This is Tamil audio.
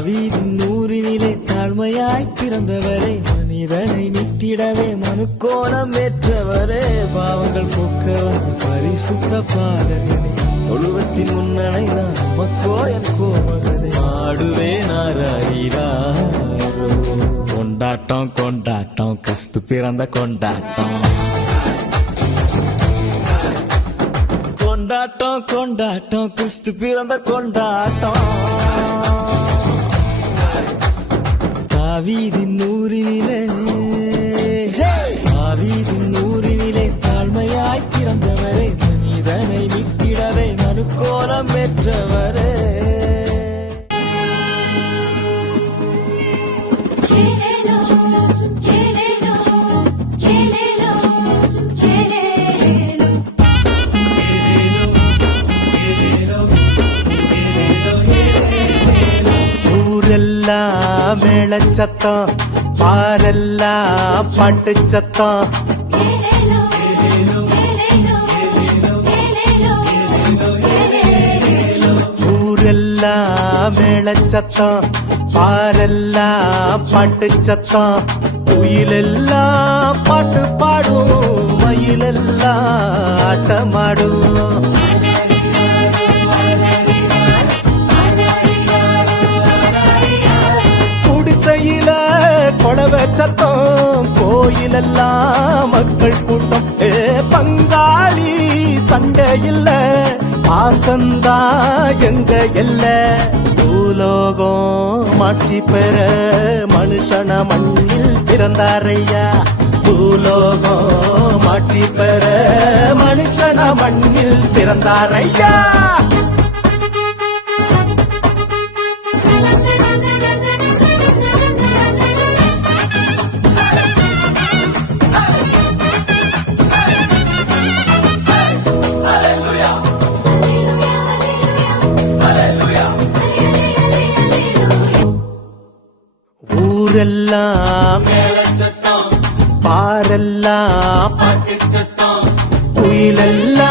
தாவீதின் ஊரினிலே தாழ்மையாய் பிறந்தவரே, மனிதனை மீட்டிடவே மனுக்கோலம் ஏற்றவரே, பாவங்கள் போக்க வந்து பரிசுத்த பாலகனே, தொழுவத்தின் முன்னணை நான் உமக்கோ என் கோமகனே, ஆடுவே நாராயிராரோ. கொண்டாட்டம் கொண்டாட்டம் கிறிஸ்து பிறந்த கொண்டாட்டம், கொண்டாட்டம் கொண்டாட்டம் கிறிஸ்து பிறந்த கொண்டாட்டம். தாவீதின் ஊரினிலே, தாவீதின் ஊரினிலே தாழ்மையாய் பிறந்தவரே, மனிதனை மீட்டிடவே மனுக்கோலம் பெற்றவரே. ஊரெல்லாம் மேளச்சத்தம், பாரெல்லாம் பாட்டு சத்தம், ஊரெல்லாம் மேளச்சத்தம், பாரெல்லாம் பாட்டு சத்தம், குயிலெல்லாம் பாட்டு பாடும், மயிலெல்லாம் ஆட்டமாடும். குடிசையில கொளவ சத்தம், கோயிலெல்லாம் மக்கள் கூட்டம், பங்காளி சண்டை இல்ல, பாசந்தா எங்க எல்ல. பூலோகம் மாட்சி பெற மனுஷன மண்ணில் பிறந்தாரையா, பூலோகம் மாட்சி பெற மனுஷன மண்ணில் பிறந்தாரையா. ஊரெல்லாம் பாரெல்லாம் குயிலெல்லாம்